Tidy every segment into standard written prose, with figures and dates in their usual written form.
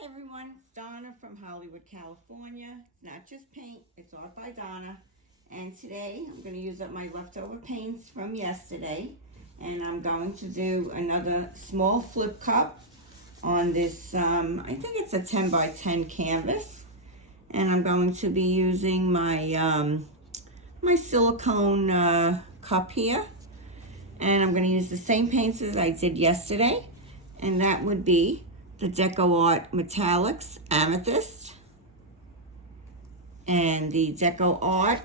Hi everyone, it's Donna from Hollywood, California. It's not just paint, it's art by Donna. And today I'm going to use up my leftover paints from yesterday. And I'm going to do another small flip cup on this, I think it's a 10 by 10 canvas. And I'm going to be using my, my silicone cup here. And I'm going to use the same paints as I did yesterday. And that would be the Deco Art Metallics Amethyst and the Deco Art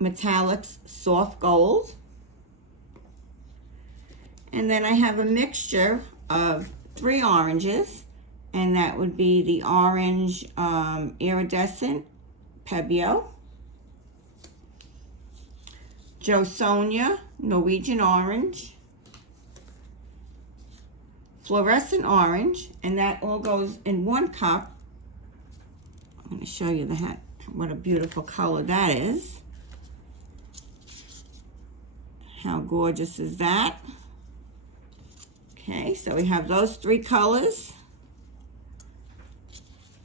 Metallics Soft Gold. And then I have a mixture of 3 oranges, and that would be the orange iridescent Pebbio, Jo Sonja Norwegian orange, fluorescent orange, and that all goes in 1 cup. I'm going to show you what a beautiful color that is. How gorgeous is that? Okay, so we have those 3 colors.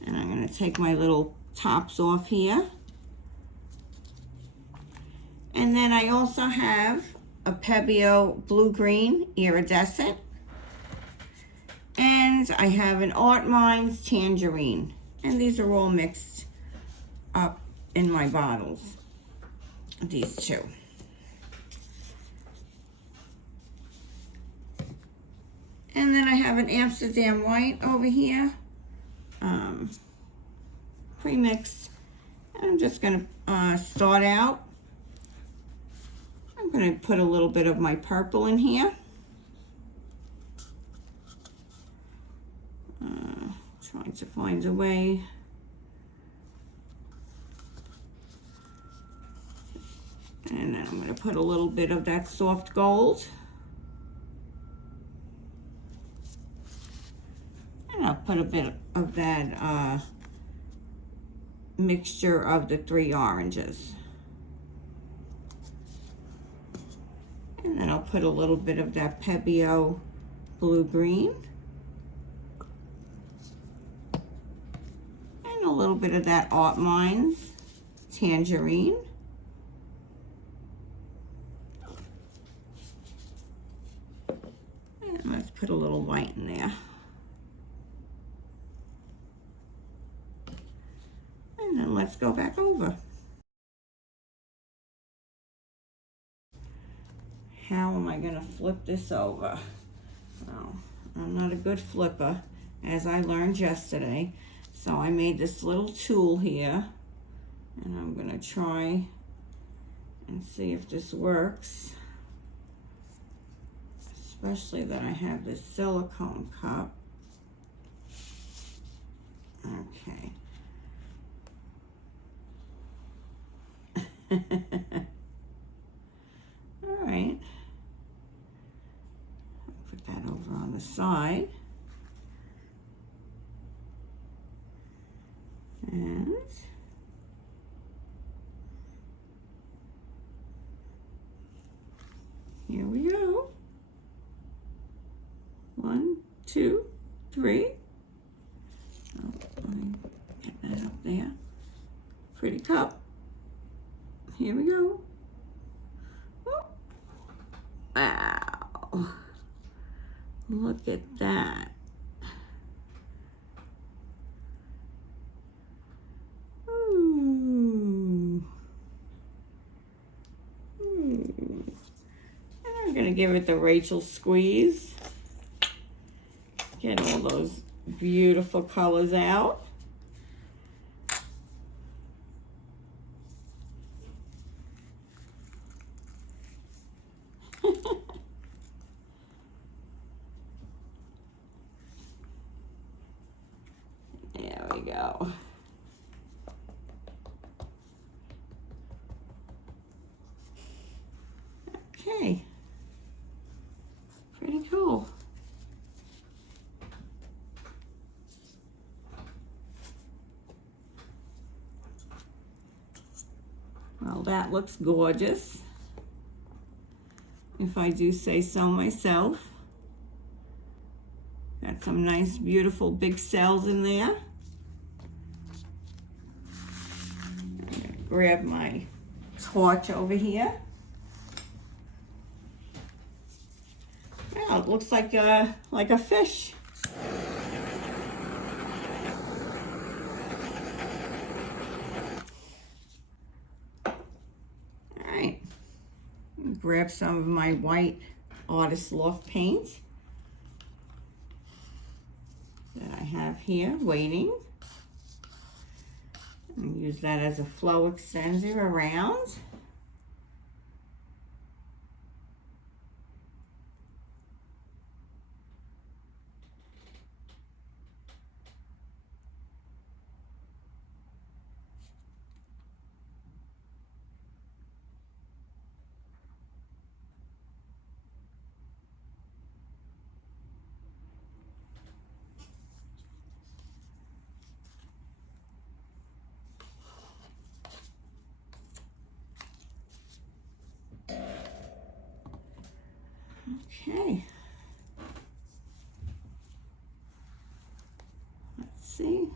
And I'm going to take my little tops off here. And then I also have a Pebbio blue-green iridescent. And I have an Art Minds tangerine. And these are all mixed up in my bottles, these 2. And then I have an Amsterdam white over here, pre-mixed. And I'm just going to start out. I'm going to put a little bit of my purple in here. Trying to find a way. And then I'm going to put a little bit of that soft gold. And I'll put a bit of that mixture of the 3 oranges. And then I'll put a little bit of that Pebbio blue-green. A little bit of that Art Minds tangerine. And let's put a little white in there. And then let's go back over. How am I going to flip this over? Well, I'm not a good flipper, as I learned yesterday. So I made this little tool here, and I'm going to try and see if this works, especially that I have this silicone cup. Okay. All right. Put that over on the side. And here we go. 1, 2, 3. Oh, let me get that up there. Pretty cup. Here we go. Oh. Wow. Look at that. I'm going to give it the Rachel squeeze. Get all those beautiful colors out. There we go. Okay. Pretty cool. Well, that looks gorgeous, if I do say so myself. Got some nice, beautiful big cells in there. Grab my torch over here. Yeah, it looks like a fish. All right, grab some of my white Artist Loft paint that I have here waiting. And use that as a flow extender around. Okay. Let's see.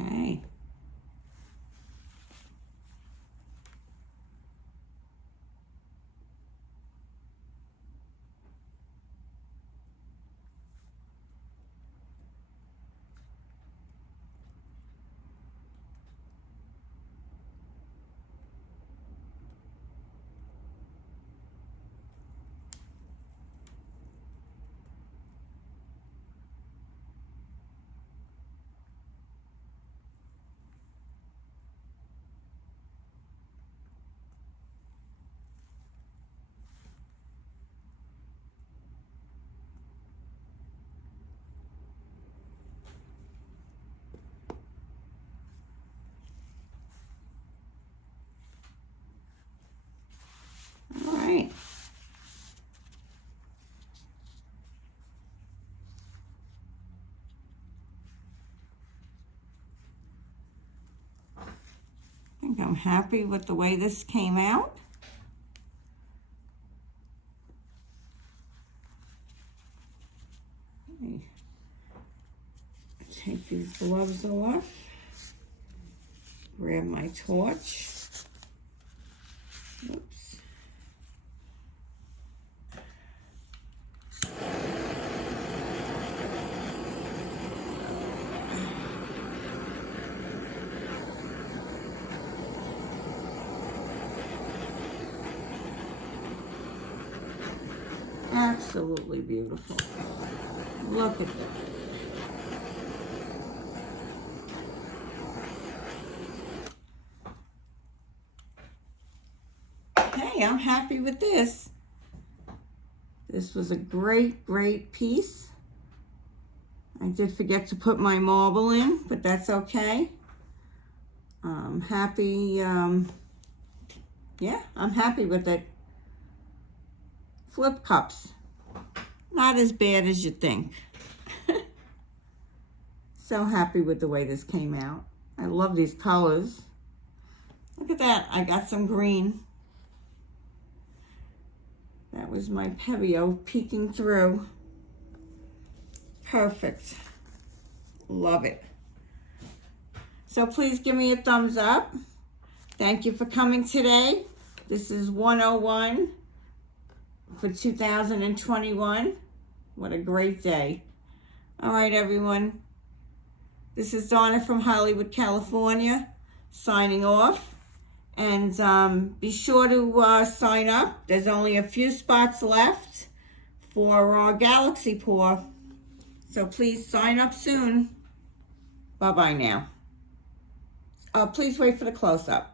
Okay. All right. I think I'm happy with the way this came out. Take these gloves off. Grab my torch. Oops. Absolutely beautiful. Look at that. Hey, I'm happy with this. This was a great, great piece. I did forget to put my marble in, but that's okay. I'm happy, yeah, I'm happy with it. Flip cups. Not as bad as you think. So happy with the way this came out. I love these colors. Look at that, I got some green. That was my Pebeo peeking through. Perfect. Love it. So please give me a thumbs up. Thank you for coming today. This is 101 for 2021. What a great day. All right, everyone. This is Donna from Hollywood, California, signing off. And be sure to sign up. There's only a few spots left for our Galaxy Pour. So please sign up soon. Bye-bye now. Please wait for the close-up.